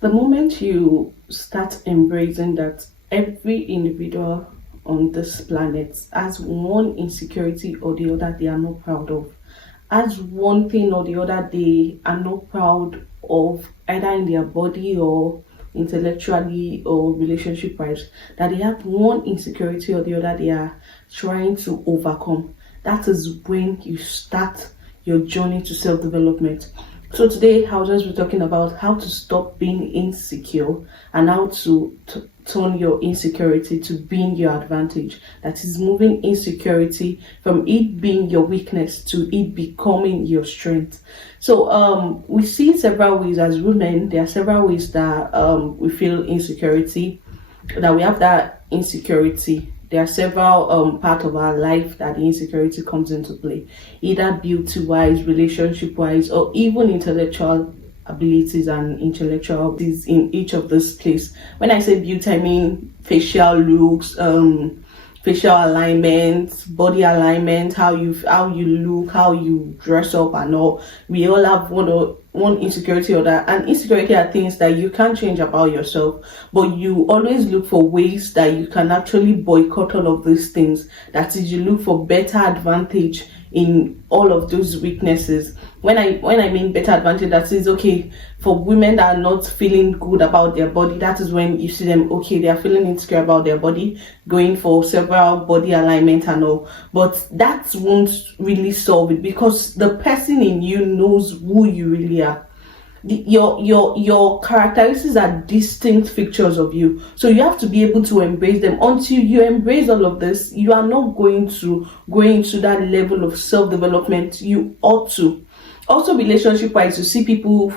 The moment you start embracing that every individual on this planet has one insecurity or the other they are not proud of, has one thing or the other they are not proud of, either in their body or intellectually or relationship wise, that they have one insecurity or the other they are trying to overcome. That is when you start your journey to self development. So today I'll just be talking about how to stop being insecure and how to turn your insecurity to being your advantage. That is moving insecurity from it being your weakness to it becoming your strength. So we see several ways as women. There are several ways that we feel insecurity, that we have that insecurity. There are several parts of our life that the insecurity comes into play, either beauty wise, relationship wise, or even intellectual abilities and intellectual abilities in each of this place. When I say beauty, I mean facial looks, facial alignment, body alignment, how you look, how you dress up, and all. We all have one insecurity or that. And insecurity are things that you can't change about yourself, but you always look for ways that you can actually boycott all of these things. That is, you look for better advantage in all of those weaknesses. When I mean better advantage, that is, okay, for women that are not feeling good about their body, that is when you see them, okay, they are feeling insecure about their body, going for several body alignment and all. But that won't really solve it, because the person in you knows who you really are. Your characteristics are distinct features of you, so you have to be able to embrace them. Until you embrace all of this, you are not going to go into that level of self-development you ought to. Also, relationship wise, you see people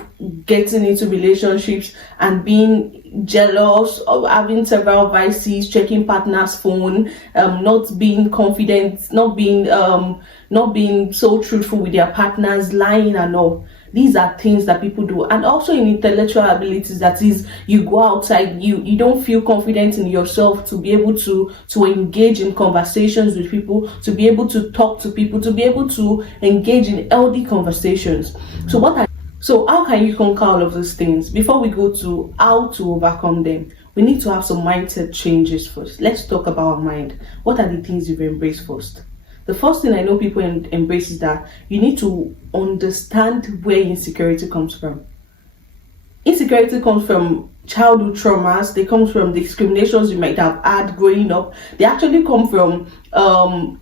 getting into relationships and being jealous, or having several vices, checking partner's phone, not being confident, not being so truthful with their partners, lying and all. These are things that people do. And also in intellectual abilities, that is, you go outside, you don't feel confident in yourself to be able to engage in conversations with people, to be able to talk to people, to be able to engage in healthy conversations. So how can you conquer all of those things? Before we go to how to overcome them, we need to have some mindset changes first. Let's talk about our mind. What are the things you've embraced first? The first thing I know people embrace is that you need to understand where insecurity comes from. Insecurity comes from childhood traumas. They come from discriminations you might have had growing up. They actually come from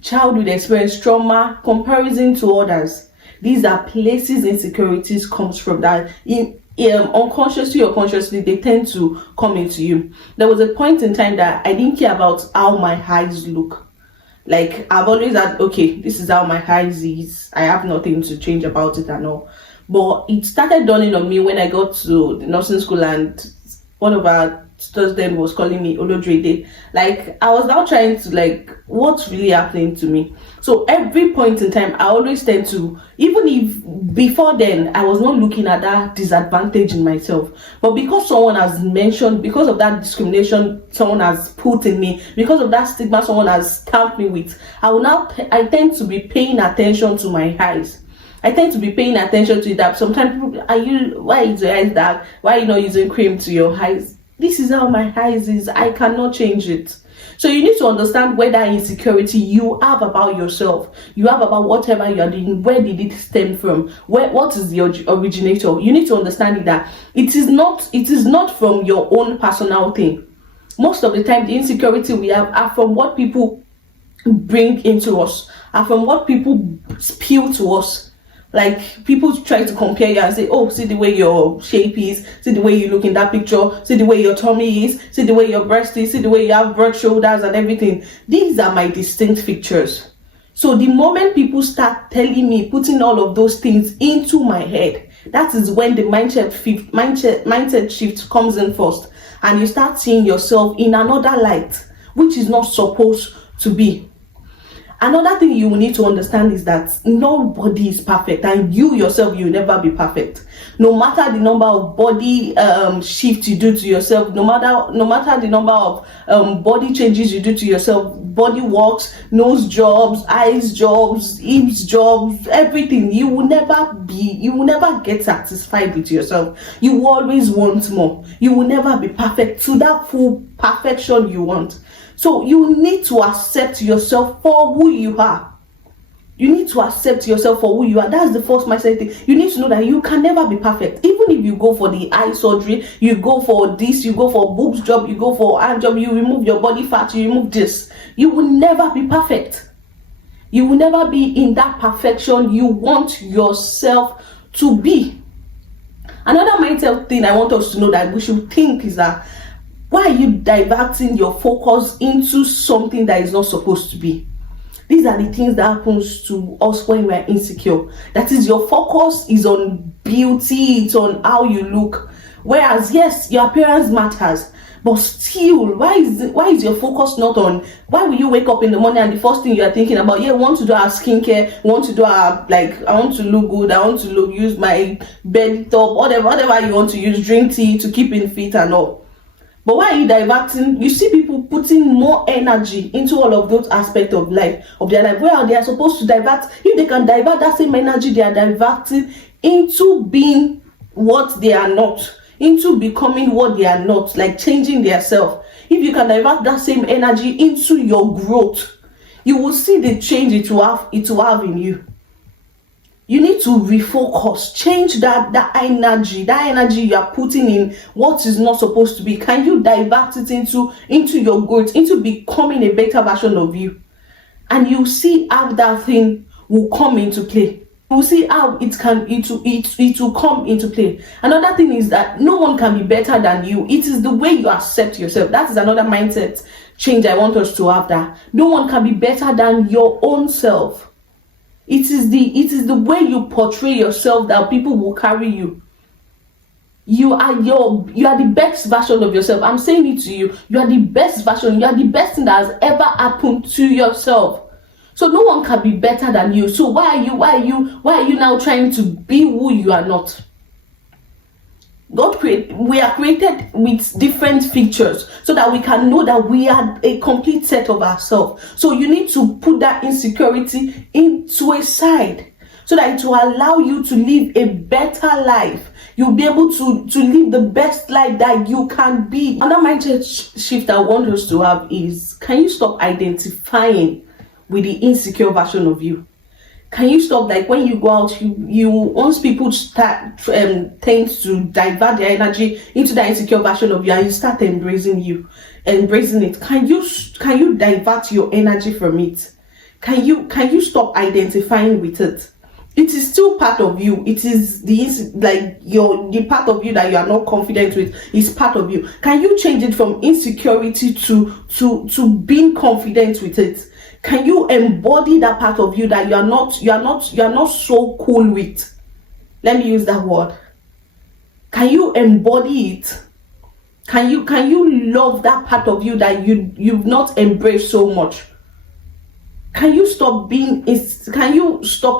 childhood experience, trauma, comparison to others. These are places insecurities comes from, that unconsciously or consciously they tend to come into you. There was a point in time that I didn't care about how my eyes look. Like, I've always had, okay, this is how my eyes is. I have nothing to change about it and all. But it started dawning on me when I got to the nursing school, and one of our tutors then was calling me Olodrede. Like, I was now trying to, like, what's really happening to me? So every point in time, I always tend to, even if before then I was not looking at that disadvantage in myself, but because someone has mentioned, because of that discrimination someone has put in me, because of that stigma someone has stamped me with, I tend to be paying attention to my eyes. I tend to be paying attention to that. Sometimes people, why is your eyes dark? Why are you not using cream to your eyes? This is how my eyes is. I cannot change it. So you need to understand where that insecurity you have about yourself, you have about whatever you are doing, where did it stem from? What is the originator? You need to understand that it is not from your own personal thing. Most of the time, the insecurity we have are from what people bring into us, are from what people spew to us. Like, people try to compare you and say, oh, see the way your shape is, see the way you look in that picture, see the way your tummy is, see the way your breast is, see the way you have broad shoulders and everything. These are my distinct features. So the moment people start telling me, putting all of those things into my head, that is when the mindset shift comes in first, and you start seeing yourself in another light, which is not supposed to be. Another thing you will need to understand is that nobody is perfect, and you yourself, you'll never be perfect. No matter the number of body shifts you do to yourself, no matter the number of body changes you do to yourself, body walks, nose jobs, eyes jobs, hips jobs, everything, you will never get satisfied with yourself. You will always want more. You will never be perfect to that full perfection you want. So you need to accept yourself for who you are. You need to accept yourself for who you are. That's the first mindset thing. You need to know that you can never be perfect. Even if you go for the eye surgery, you go for this, you go for boobs job, you go for hand job, you remove your body fat, you remove this. You will never be perfect. You will never be in that perfection you want yourself to be. Another mindset thing I want us to know that we should think is that, why are you diverting your focus into something that is not supposed to be? These are the things that happens to us when we are insecure. That is, your focus is on beauty, it's on how you look. Whereas, yes, your appearance matters, but still, why is your focus not on, why will you wake up in the morning and the first thing you are thinking about, I want to do our skincare, want to do our, I want to look good, I want to use my belly top, whatever you want to use, drink tea to keep in fit and all. But why are you diverting? You see people putting more energy into all of those aspects of life, of their life, where they are supposed to divert. If they can divert that same energy, they are diverting into being what they are not, into becoming what they are not, like changing their self. If you can divert that same energy into your growth, you will see the change it will have in you. You need to refocus, change that energy you are putting in what is not supposed to be. Can you divert it into your growth, into becoming a better version of you? And you see how that thing will come into play. You will see how it will come into play. Another thing is that no one can be better than you. It is the way you accept yourself. That is another mindset change I want us to have, that no one can be better than your own self. It is the way you portray yourself that people will carry you. You are the best version of yourself. I'm saying it to you. You are the best version. You are the best thing that has ever happened to yourself. So no one can be better than you. So why are you now trying to be who you are not? We are created with different features so that we can know that we are a complete set of ourselves. So you need to put that insecurity into a side so that it will allow you to live a better life. You'll be able to live the best life that you can be. Another mindset shift I want us to have is, can you stop identifying with the insecure version of you? Can you stop, like when you go out, you once people start tend to divert their energy into the insecure version of you, and you start embracing it. Can you divert your energy from it? Can you stop identifying with it? It is still part of you. It is the part of you that you are not confident with is part of you. Can you change it from insecurity to being confident with it? Can you embody that part of you that you are not so cool with? Let me use that word. Can you embody it? Can you love that part of you that you've not embraced so much? Can you stop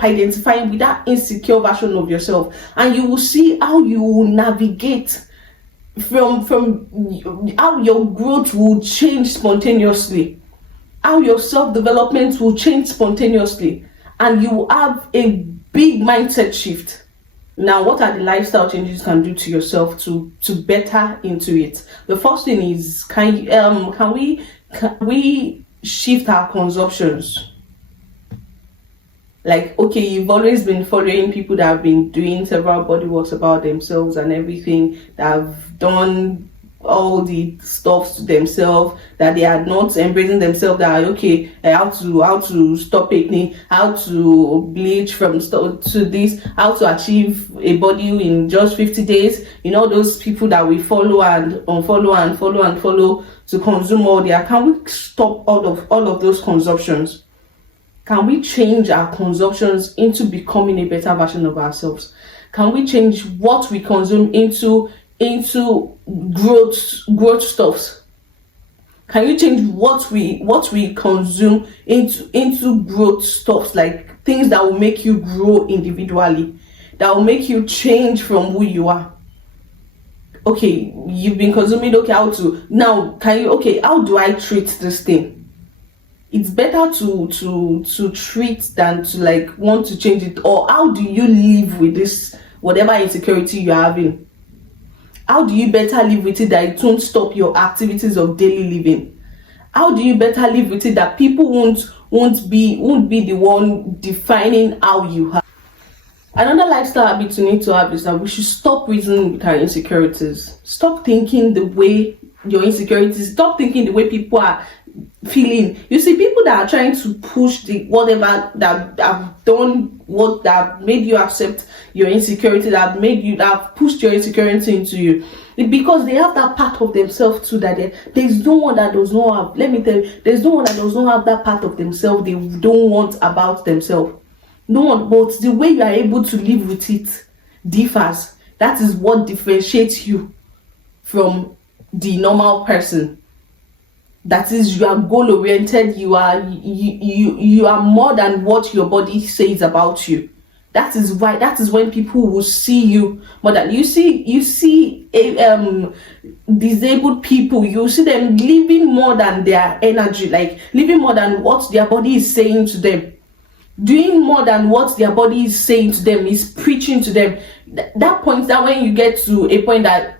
identifying with that insecure version of yourself, and you will see how you will navigate from how your growth will change spontaneously, how your self-development will change spontaneously, and you will have a big mindset shift. Now, what are the lifestyle changes you can do to yourself to better into it? The first thing is, can we shift our consumptions? Like, okay, you've always been following people that have been doing several body works about themselves and everything, that have done all the stuff to themselves, that they are not embracing themselves, that are okay, how to stop acne, how to bleach from to this, how to achieve a body in just 50 days. You know, those people that we follow and unfollow to consume all their. Can we stop all of those consumptions? Can we change our consumptions into becoming a better version of ourselves? Can we change what we consume into growth stuffs? Can you change what we consume into growth stuff, like things that will make you grow individually, that will make you change from who you are? Okay, you've been consuming, okay, how to now can you, okay, how do I treat this thing? It's better to treat than to like want to change it. Or how do you live with this whatever insecurity you're having? How do you better live with it that it won't stop your activities of daily living? How do you better live with it that people won't be the one defining how you have? Another lifestyle habit we need to have is that we should stop reasoning with our insecurities. Stop thinking the way your insecurities, stop thinking the way people are feeling. You see, people that are trying to push the whatever that have done what that made you accept your insecurity, that have pushed your insecurity into you, it's because they have that part of themselves too, that there's no one that does not have, let me tell you, there's no one that does not have that part of themselves they don't want about themselves. No one, but the way you are able to live with it differs. That is what differentiates you from the normal person. That is, you are goal oriented. You are more than what your body says about you. That is when people will see you more than you see disabled people. You see them living more than their energy, like living more than what their body is saying to them, doing more than what their body is saying to them, is preaching to them. That point, that when you get to a point that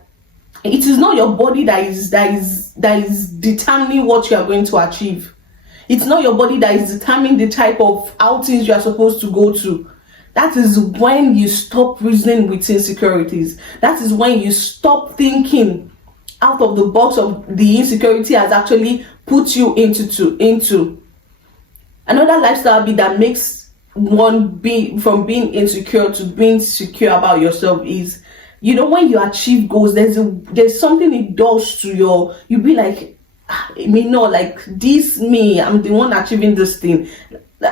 it is not your body that is determining what you are going to achieve. It's not your body that is determining the type of outings you are supposed to go to. That is when you stop reasoning with insecurities. That is when you stop thinking out of the box of the insecurity has actually put you into. Another lifestyle habit that makes one from being insecure to being secure about yourself is, you know, when you achieve goals, there's something it does to you be like, like this, I'm the one achieving this thing.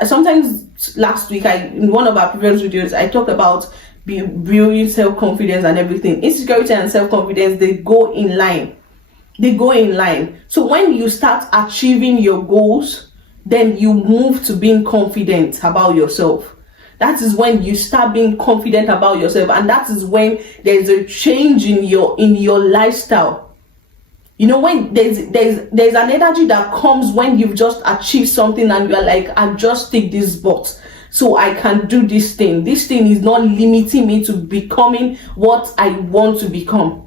Sometimes last week, in one of our previous videos, I talked about building self-confidence and everything. Insecurity and self-confidence, they go in line. So when you start achieving your goals, then you move to being confident about yourself. That is when you start being confident about yourself, and that is when there's a change in your lifestyle. You know, when there's an energy that comes when you've just achieved something and you're like, I just tick this box, so I can do this thing. This thing is not limiting me to becoming what I want to become.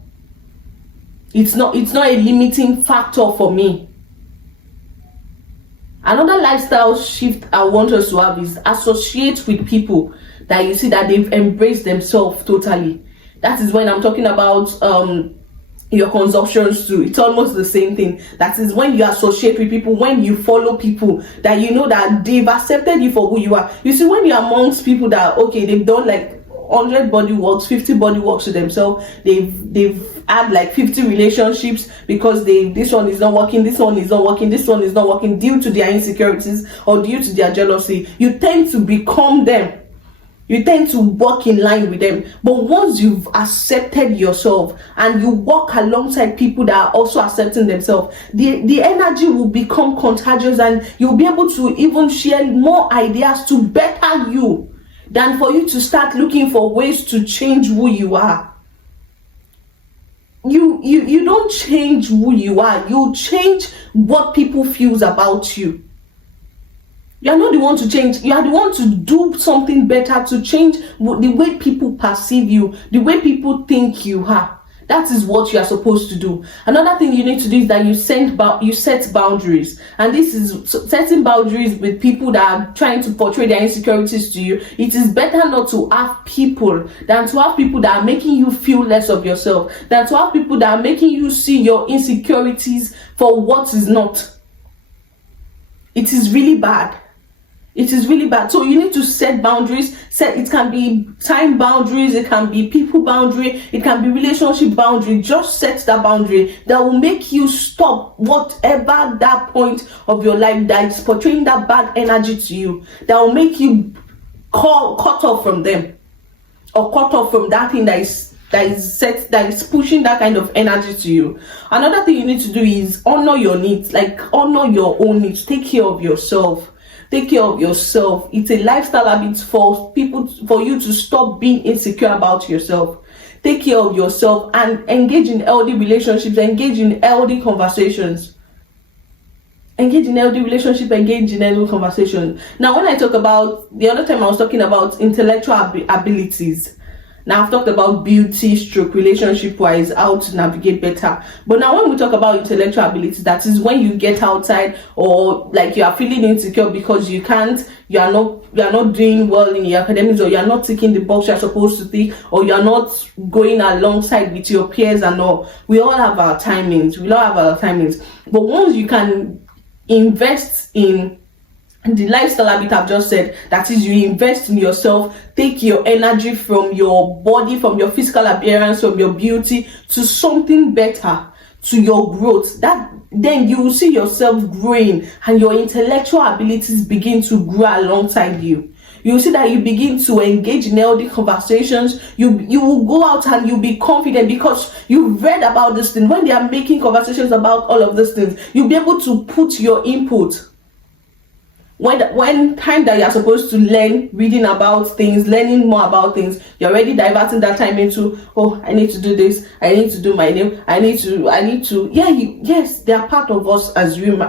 It's not a limiting factor for me. Another lifestyle shift I want us to have is associate with people that you see that they've embraced themselves totally. That is when I'm talking about your consumptions too. It's almost the same thing. That is when you associate with people, when you follow people that you know that they've accepted you for who you are. You see, when you're amongst people that, okay, they've done like 100 body works, 50 body works to themselves, they've had like 50 relationships because this one is not working, this one is not working, this one is not working, due to their insecurities or due to their jealousy. You tend to become them. You tend to walk in line with them. But once you've accepted yourself and you walk alongside people that are also accepting themselves, the energy will become contagious, and you'll be able to even share more ideas to better you, than for you to start looking for ways to change who you are. You don't change who you are. You change what people feels about you. You are not the one to change. You are the one to do something better, to change the way people perceive you, the way people think you are. That is what you are supposed to do. Another thing you need to do is that you set boundaries. And this is setting boundaries with people that are trying to portray their insecurities to you. It is better not to have people than to have people that are making you feel less of yourself, than to have people that are making you see your insecurities for what is not. It is really bad. It is really bad. So you need to set boundaries. It can be time boundaries, it can be people boundary, it can be relationship boundary. Just set that boundary that will make you stop whatever that point of your life that is portraying that bad energy to you, that will make you cut off from them, or cut off from that thing that is that is pushing that kind of energy to you. Another thing you need to do is honor your needs, like honor your own needs. Take care of yourself. Take care of yourself. It's a lifestyle habit for you to stop being insecure about yourself. Take care of yourself and engage in healthy relationships, engage in healthy conversations. Engage in healthy relationship, engage in healthy conversation. Now, when I talk about, the other time I was talking about intellectual abilities. Now, I've talked about beauty, stroke, relationship-wise, how to navigate better. But now when we talk about intellectual abilities, that is when you get outside, or like you are feeling insecure because you are not doing well in your academics, or you are not ticking the box you are supposed to tick, or you are not going alongside with your peers and all. We all have our timings. But once you can invest in the lifestyle habit I've just said, that is, you invest in yourself, take your energy from your body, from your physical appearance, from your beauty to something better, to your growth, that then you will see yourself growing and your intellectual abilities begin to grow alongside you. You will see that you begin to engage in healthy conversations. You will go out and you'll be confident because you've read about this thing. When they are making conversations about all of these things, you'll be able to put your input. When time that you're supposed to learn, reading about things, learning more about things, you're already diverting that time into, oh, I need to do this, I need to do my name, I need to. Yes, they are part of us as women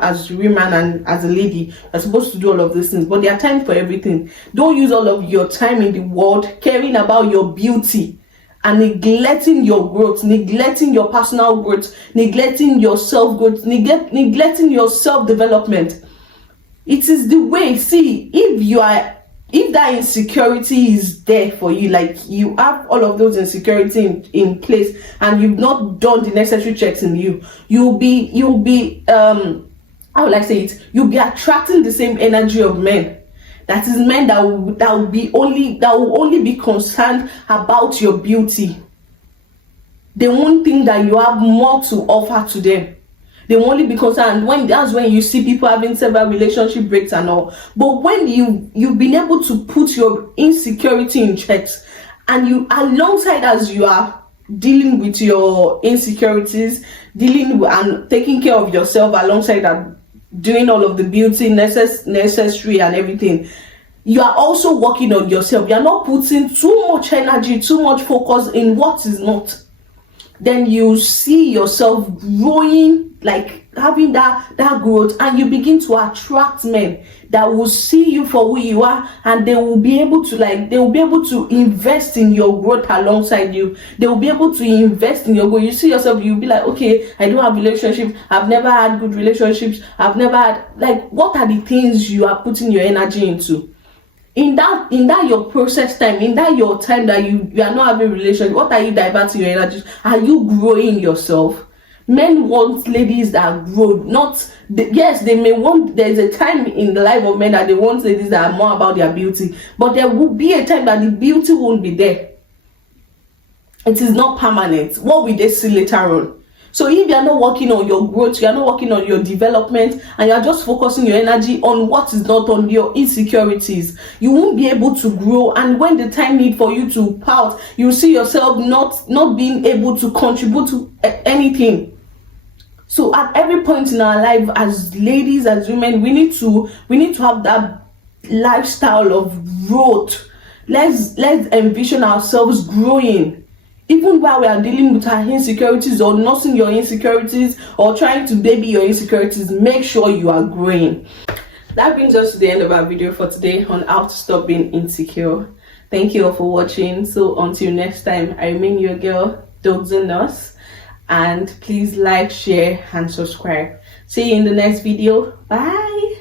and as a lady. You're supposed to do all of these things, but there are time for everything. Don't use all of your time in the world caring about your beauty and neglecting your growth, neglecting your personal growth, neglecting your self-growth, neglecting your self-development. It is the way. See, if that insecurity is there for you, like you have all of those insecurity in place and you've not done the necessary checks in you, you'll be how will I say it? You'll be attracting the same energy of men. That is men that will only be concerned about your beauty. They won't think that you have more to offer to them. They will only be concerned that's when you see people having several relationship breaks and all. But when you've been able to put your insecurity in checks, and you, alongside as you are dealing with your insecurities, and taking care of yourself alongside that, doing all of the beauty necessary and everything, you are also working on yourself. You are not putting too much energy, too much focus in what is not. Then you see yourself growing, like having that growth, and you begin to attract men that will see you for who you are, and they will be able to invest in your growth alongside you. They will be able to invest in your growth. You see yourself, you'll be like, okay, I don't have relationship, I've never had good relationships, I've never had, like, what are the things you are putting your energy into? In that your process time, in that your time that you are not having relationship, what are you diverting your energy? Are you growing yourself? Men want ladies that grow, yes, they may want, there's a time in the life of men that they want ladies that are more about their beauty, but there will be a time that the beauty won't be there. It is not permanent. What will they see later on? So if you are not working on your growth, you are not working on your development, and you are just focusing your energy on what is not, on your insecurities, you won't be able to grow. And when the time need for you to pout, you see yourself not being able to contribute to anything. So at every point in our life, as ladies, as women, we need to have that lifestyle of growth. Let's envision ourselves growing. Even while we are dealing with our insecurities, or nursing your insecurities, or trying to baby your insecurities, make sure you are growing. That brings us to the end of our video for today on how to stop being insecure. Thank you all for watching. So until next time, I remain your girl, Doxa, and please like, share, and subscribe. See you in the next video. Bye.